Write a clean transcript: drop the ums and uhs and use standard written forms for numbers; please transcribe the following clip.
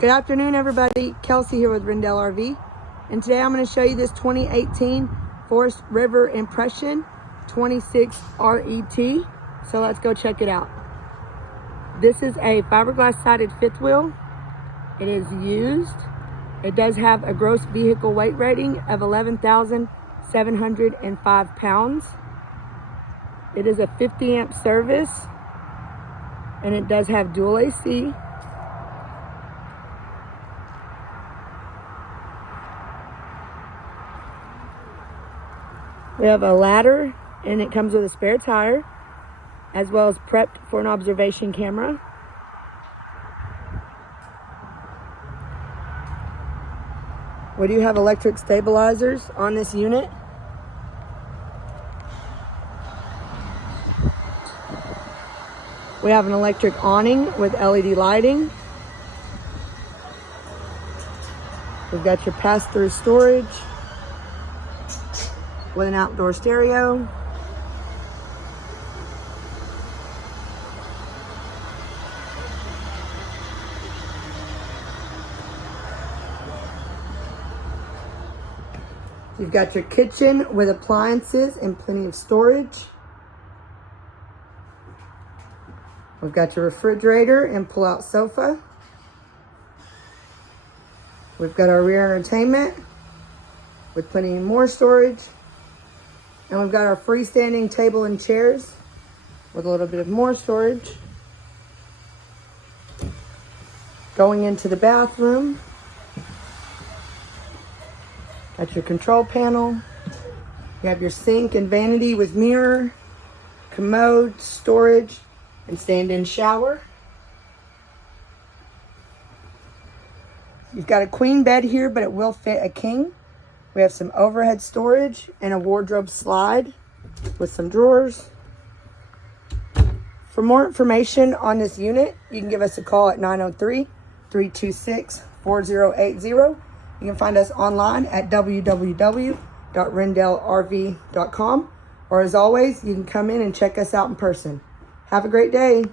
Good afternoon, everybody. Kelsey here with Rendell RV. And today I'm going to show you this 2018 Forest River Impression 26 RET. So let's go check it out. This is a fiberglass sided fifth wheel. It is used. It does have a gross vehicle weight rating of 11,705 pounds. It is a 50 amp service, and it does have dual AC. We have a ladder, and it comes with a spare tire, as well as prepped for an observation camera. We do have electric stabilizers on this unit. We have an electric awning with LED lighting. We've got your pass-through storage with an outdoor stereo. You've got your kitchen with appliances and plenty of storage. We've got your refrigerator and pull-out sofa. We've got our rear entertainment with plenty more storage. And we've got our freestanding table and chairs with a little bit of more storage. Going into the bathroom, got your control panel. You have your sink and vanity with mirror, commode, storage, and stand-in shower. You've got a queen bed here, but it will fit a king. We have some overhead storage and a wardrobe slide with some drawers. For more information on this unit, you can give us a call at 903-326-4080. You can find us online at www.rendellrv.com. Or as always, you can come in and check us out in person. Have a great day.